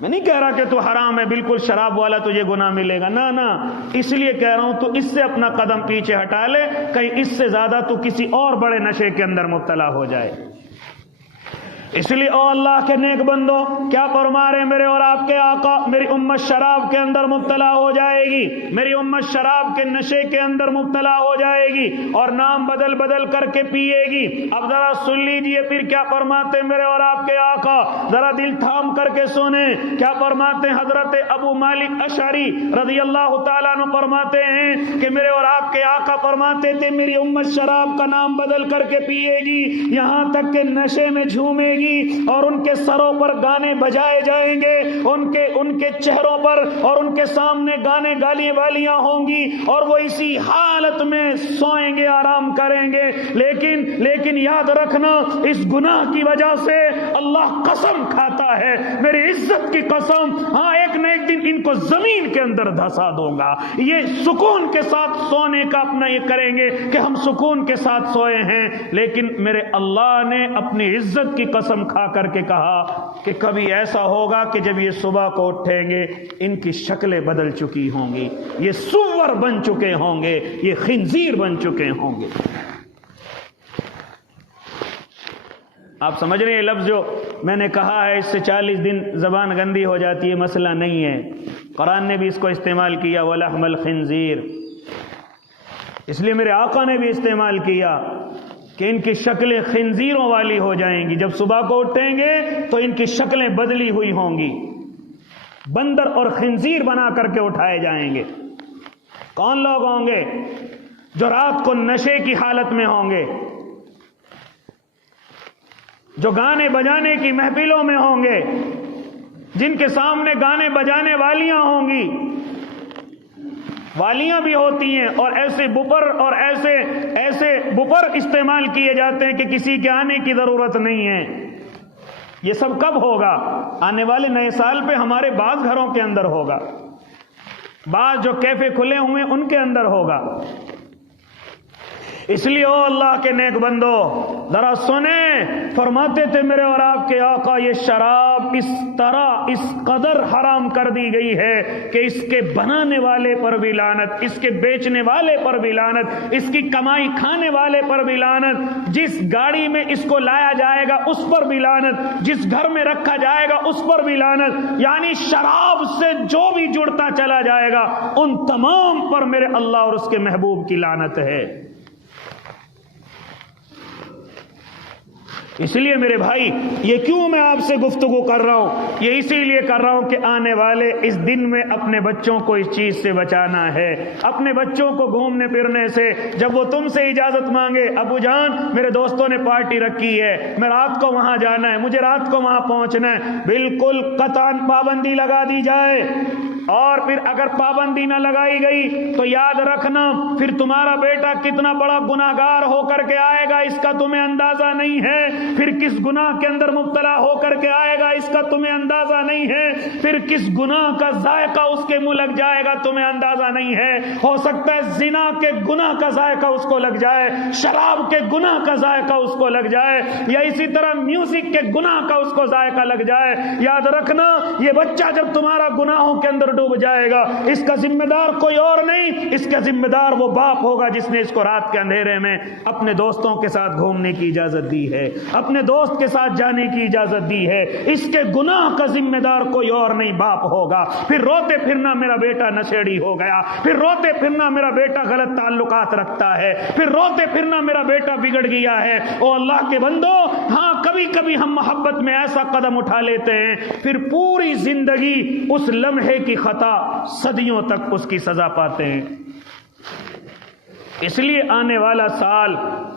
میں نہیں کہہ رہا کہ تو حرام ہے، بالکل شراب والا تجھے گناہ ملے گا، نہ، اس لیے کہہ رہا ہوں تو اس سے اپنا قدم پیچھے ہٹا لے، کہیں اس سے زیادہ تو کسی اور بڑے نشے کے اندر مبتلا ہو جائے۔ اس لیے او اللہ کے نیک بندو، کیا فرما رہے میرے اور آپ کے آقا؟ میری امت شراب کے اندر مبتلا ہو جائے گی، میری امت شراب کے نشے کے اندر مبتلا ہو جائے گی، اور نام بدل بدل کر کے پیے گی۔ اب ذرا سن لیجئے پھر کیا فرماتے میرے اور آپ کے آقا، ذرا دل تھام کر کے سنیں کیا فرماتے ہیں۔ حضرت ابو مالک اشعری رضی اللہ تعالیٰ عنہ فرماتے ہیں کہ میرے اور آپ کے آقا فرماتے تھے میری امت شراب کا نام بدل کر کے پیے گی، یہاں تک کہ نشے میں جھومے گی، اور ان کے سروں پر گانے بجائے جائیں گے، ان کے چہروں پر اور ان کے سامنے گانے گالیاں والیاں ہوں گی، اور وہ اسی حالت میں سوئیں گے، آرام کریں گے۔ لیکن یاد رکھنا، اس گناہ کی وجہ سے اللہ قسم کھاتا ہے، میری عزت کی قسم، ہاں ایک نہ ایک دن ان کو زمین کے اندر دھسا دوں گا۔ یہ سکون کے ساتھ سونے کا اپنا یہ کریں گے کہ ہم سکون کے ساتھ سوئے ہیں، لیکن میرے اللہ نے اپنی عزت کی قسم کھا کر کے کہا کہ کبھی ایسا ہوگا کہ جب یہ صبح کو اٹھیں گے ان کی شکلیں بدل چکی ہوں گی، یہ سور بن چکے ہوں گے، یہ خنزیر بن چکے ہوں گے۔ آپ سمجھ رہے ہیں لفظ جو میں نے کہا ہے، اس سے 40 دن زبان گندی ہو جاتی ہے، مسئلہ نہیں ہے۔ قرآن نے بھی اس کو استعمال کیا، وَلَحْمَ الْخِنزِيرِ، اس لیے میرے آقا نے بھی استعمال کیا کہ ان کی شکلیں خنزیروں والی ہو جائیں گی۔ جب صبح کو اٹھیں گے تو ان کی شکلیں بدلی ہوئی ہوں گی، بندر اور خنزیر بنا کر کے اٹھائے جائیں گے۔ کون لوگ ہوں گے؟ جو رات کو نشے کی حالت میں ہوں گے، جو گانے بجانے کی محفلوں میں ہوں گے، جن کے سامنے گانے بجانے والیاں ہوں گی، والیاں بھی ہوتی ہیں، اور ایسے بپر اور ایسے بپر استعمال کیے جاتے ہیں کہ کسی کے آنے کی ضرورت نہیں ہے۔ یہ سب کب ہوگا؟ آنے والے نئے سال پہ ہمارے بعض گھروں کے اندر ہوگا، بعض جو کیفے کھلے ہوئے ان کے اندر ہوگا۔ اس لیے او اللہ کے نیک بندو ذرا سنیں، فرماتے تھے میرے اور آپ کے آقا یہ شراب اس طرح اس قدر حرام کر دی گئی ہے کہ اس کے بنانے والے پر بھی لعنت، اس کے بیچنے والے پر بھی لعنت، اس کی کمائی کھانے والے پر بھی لعنت، جس گاڑی میں اس کو لایا جائے گا اس پر بھی لعنت، جس گھر میں رکھا جائے گا اس پر بھی لعنت، یعنی شراب سے جو بھی جڑتا چلا جائے گا ان تمام پر میرے اللہ اور اس کے محبوب کی لعنت ہے۔ اس لیے میرے بھائی یہ کیوں میں آپ سے گفتگو کر رہا ہوں؟ یہ اسی لیے کر رہا ہوں کہ آنے والے اس دن میں اپنے بچوں کو اس چیز سے بچانا ہے، اپنے بچوں کو گھومنے پھرنے سے۔ جب وہ تم سے اجازت مانگے، ابو جان میرے دوستوں نے پارٹی رکھی ہے، میں رات کو وہاں جانا ہے، مجھے رات کو وہاں پہنچنا ہے، بالکل قطعاً پابندی لگا دی جائے، اور پھر اگر پابندی نہ لگائی گئی تو یاد رکھنا پھر تمہارا بیٹا کتنا بڑا گناہگار ہو کر کے آئے گا اس کا تمہیں اندازہ نہیں ہے، پھر کس گناہ کے اندر مبتلا ہو کر کے آئے گا اس کا تمہیں اندازہ نہیں ہے، پھر کس گناہ کا ذائقہ اس کے منہ لگ جائے گا تمہیں اندازہ نہیں ہے۔ ہو سکتا ہے زنا کے گناہ کا ذائقہ اس کو لگ جائے، شراب کے گناہ کا ذائقہ اس کو لگ جائے، یا اسی طرح میوزک کے گناہ کا اس کو ذائقہ لگ جائے۔ یاد رکھنا یہ بچہ جب تمہارا گناہوں کے اندر ڈوب جائے گا اس کا ذمہ دار کوئی اور نہیں، اس کا ذمہ دار وہ باپ ہوگا جس نے اس کو رات کے اندھیرے میں اپنے دوستوں کے ساتھ گھومنے کی اجازت دی ہے، اپنے دوست کے ساتھ جانے کی اجازت دی ہے۔ اس کے گناہ کا ذمہ دار کوئی اور نہیں، باپ ہوگا۔ پھر روتے پھرنا میرا بیٹا نشیڑی ہو گیا، پھر روتے پھرنا میرا بیٹا غلط تعلقات رکھتا ہے، پھر روتے پھرنا میرا بیٹا بگڑ گیا ہے۔ او اللہ کے بندو، ہاں کبھی کبھی ہم محبت میں ایسا قدم اٹھا لیتے ہیں پھر پوری زندگی اس لمحے کی خطا صدیوں تک اس کی سزا پاتے ہیں۔ اس لیے آنے والا سال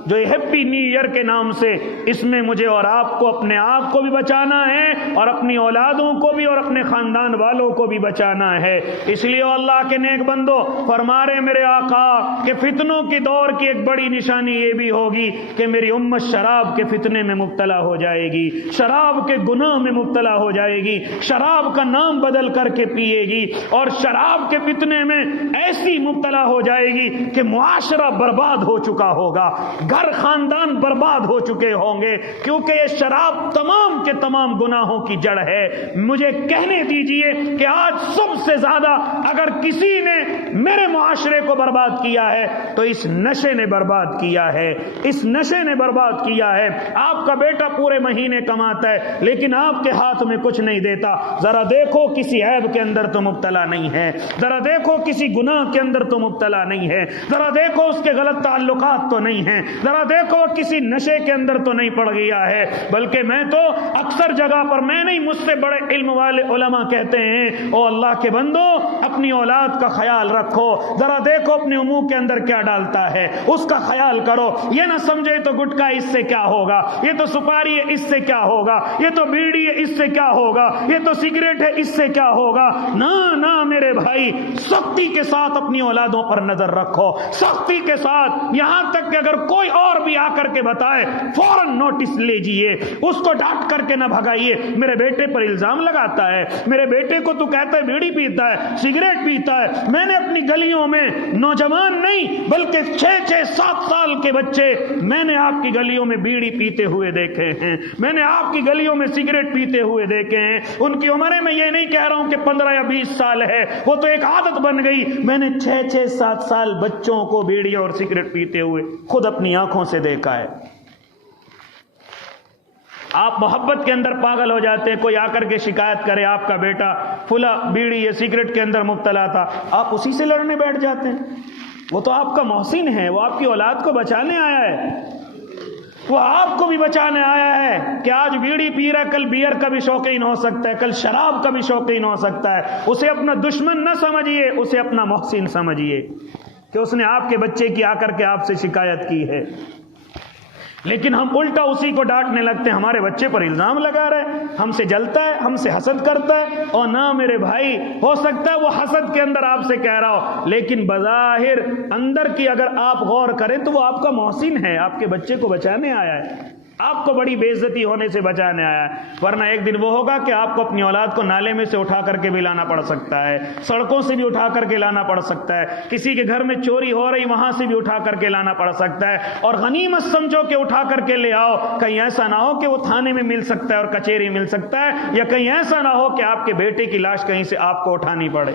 جو ہیپی نیو ایئر کے نام سے، اس میں مجھے اور آپ کو اپنے آپ کو بھی بچانا ہے اور اپنی اولادوں کو بھی اور اپنے خاندان والوں کو بھی بچانا ہے۔ اس لیے اللہ کے نیک بندو فرما رہے میرے آقا کہ فتنوں کی دور کی ایک بڑی نشانی یہ بھی ہوگی کہ میری امت شراب کے فتنے میں مبتلا ہو جائے گی، شراب کے گناہ میں مبتلا ہو جائے گی، شراب کا نام بدل کر کے پیے گی اور شراب کے فتنے میں ایسی مبتلا ہو جائے گی کہ معاشرہ برباد ہو چکا ہوگا، گھر خاندان برباد ہو چکے ہوں گے، کیونکہ یہ شراب تمام کے تمام گناہوں کی جڑ ہے۔ مجھے کہنے دیجئے کہ آج سب سے زیادہ اگر کسی نے میرے معاشرے کو برباد کیا ہے تو اس نشے نے برباد کیا ہے، اس نشے نے برباد کیا ہے۔ آپ کا بیٹا پورے مہینے کماتا ہے لیکن آپ کے ہاتھ میں کچھ نہیں دیتا، ذرا دیکھو کسی عیب کے اندر تو مبتلا نہیں ہے، ذرا دیکھو کسی گناہ کے اندر تو مبتلا نہیں ہے، ذرا دیکھو اس کے غلط تعلقات تو نہیں ہیں، ذرا دیکھو کسی نشے کے اندر تو نہیں پڑ گیا ہے۔ بلکہ میں تو اکثر جگہ پر، میں نہیں مجھ سے بڑے علم والے علماء کہتے ہیں او اللہ کے بندو اپنی اولاد کا خیال رکھو، ذرا دیکھو اپنے منہ کے اندر کیا ڈالتا ہے اس کا خیال کرو، یہ نہ سمجھے تو گٹکا اس سے کیا ہوگا، یہ تو سپاری ہے اس سے کیا ہوگا، یہ تو بیڑی ہے اس سے کیا ہوگا، یہ تو سگریٹ ہے اس سے کیا ہوگا۔ نہ نہ میرے بھائی، سختی کے ساتھ اپنی اولادوں پر نظر رکھو، سختی کے ساتھ، یہاں تک کہ اگر کوئی اور بھی آ کر کے بتائے فوراً نوٹس لیجئے، اس کو ڈانٹ کر کے نہ بھگائیے۔ میرے بیٹے پر الزام لگاتا ہے، میرے بیٹے کو تو کہتا ہے بیڑی پیتا ہے، سگریٹ پیتا ہے۔ میں نے اپنی گلیوں میں نوجوان نہیں بلکہ 6-7 سال کے بچے میں نے آپ کی گلیوں میں بیڑی پیتے ہوئے دیکھے ہیں، میں نے آپ کی گلیوں میں سگریٹ پیتے ہوئے دیکھے ہیں۔ ان کی عمریں میں یہ نہیں کہہ رہا ہوں کہ 15 یا 20 سال ہے، وہ تو ایک عادت بن گئی۔ میں نے 6-7 سال بچوں کو بیڑی اور سگریٹ پیتے ہوئے خود اپنی آنکھوں سے دیکھا ہے۔ آپ محبت کے اندر پاگل ہو جاتے ہیں، کوئی آ کر کے شکایت کرے آپ کا بیٹا فلاں بیڑی یا سگریٹ کے اندر مبتلا تھا، آپ اسی سے لڑنے بیٹھ جاتے ہیں۔ وہ تو آپ کا محسن ہے، وہ آپ کی اولاد کو بچانے آیا ہے، وہ آپ کو بھی بچانے آیا ہے کہ آج بیڑی پی رہا، کل بیئر کا بھی شوقین ہو سکتا ہے، کل شراب کا بھی شوقین ہو سکتا ہے۔ اسے اپنا دشمن نہ سمجھیے، اسے اپنا محسن سمجھیے کہ اس نے آپ کے بچے کی آ کر کے آپ سے شکایت کی ہے۔ لیکن ہم الٹا اسی کو ڈانٹنے لگتے ہیں، ہمارے بچے پر الزام لگا رہے، ہم سے جلتا ہے، ہم سے حسد کرتا ہے۔ اور نہ میرے بھائی، ہو سکتا ہے وہ حسد کے اندر آپ سے کہہ رہا ہو لیکن بظاہر اندر کی اگر آپ غور کریں تو وہ آپ کا محسن ہے، آپ کے بچے کو بچانے آیا ہے۔ آپ کو بڑی بے عزتی ہونے سے بچانے آیا ہے، ورنہ ایک دن وہ ہوگا کہ آپ کو اپنی اولاد کو نالے میں سے اٹھا کر کے بھی لانا پڑ سکتا ہے، سڑکوں سے بھی اٹھا کر کے لانا پڑ سکتا ہے، کسی کے گھر میں چوری ہو رہی وہاں سے بھی اٹھا کر کے لانا پڑ سکتا ہے، اور غنیمت سمجھو کہ اٹھا کر کے لے آؤ، کہیں ایسا نہ ہو کہ وہ تھانے میں مل سکتا ہے اور کچہری مل سکتا ہے، یا کہیں ایسا نہ ہو کہ آپ کے بیٹے کی لاش کہیں سے آپ کو اٹھانی پڑے۔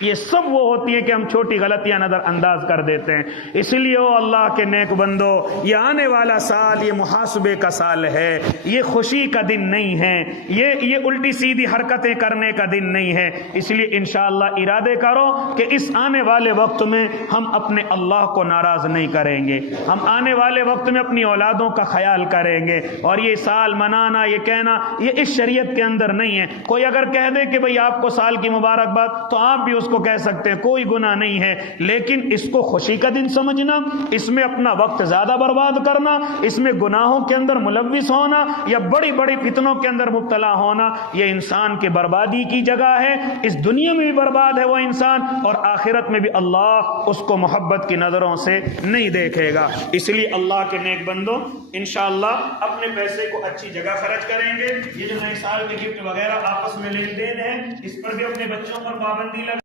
یہ سب وہ ہوتی ہے کہ ہم چھوٹی غلطیاں نظر انداز کر دیتے ہیں۔ اس لیے او اللہ کے نیک بندو، یہ آنے والا سال یہ محاسبے کا سال ہے، یہ خوشی کا دن نہیں ہے، یہ الٹی سیدھی حرکتیں کرنے کا دن نہیں ہے۔ اس لیے انشاءاللہ ارادے کرو کہ اس آنے والے وقت میں ہم اپنے اللہ کو ناراض نہیں کریں گے، ہم آنے والے وقت میں اپنی اولادوں کا خیال کریں گے، اور یہ سال منانا، یہ کہنا، یہ اس شریعت کے اندر نہیں ہے۔ کوئی اگر کہہ دے کہ بھئی آپ کو سال کی مبارکباد، تو آپ بھی اس کو کہہ سکتے ہیں، کوئی گناہ نہیں ہے، لیکن اس کو خوشی کا دن سمجھنا، اس میں اپنا وقت زیادہ برباد کرنا، اس میں گناہوں کے اندر ملوث ہونا یا بڑی بڑی فتنوں کے اندر مبتلا ہونا، یہ انسان کے بربادی کی جگہ ہے۔ اس دنیا میں بھی برباد ہے وہ انسان، اور آخرت میں بھی اللہ اس کو محبت کی نظروں سے نہیں دیکھے گا۔ اس لیے اللہ کے نیک بندوں، انشاءاللہ اپنے پیسے کو اچھی جگہ خرچ کریں گے۔ یہ جو نئے سال کے گفٹ وغیرہ آپس میں لین دین ہے، اس پر بھی اپنے بچوں پر پابندی لگا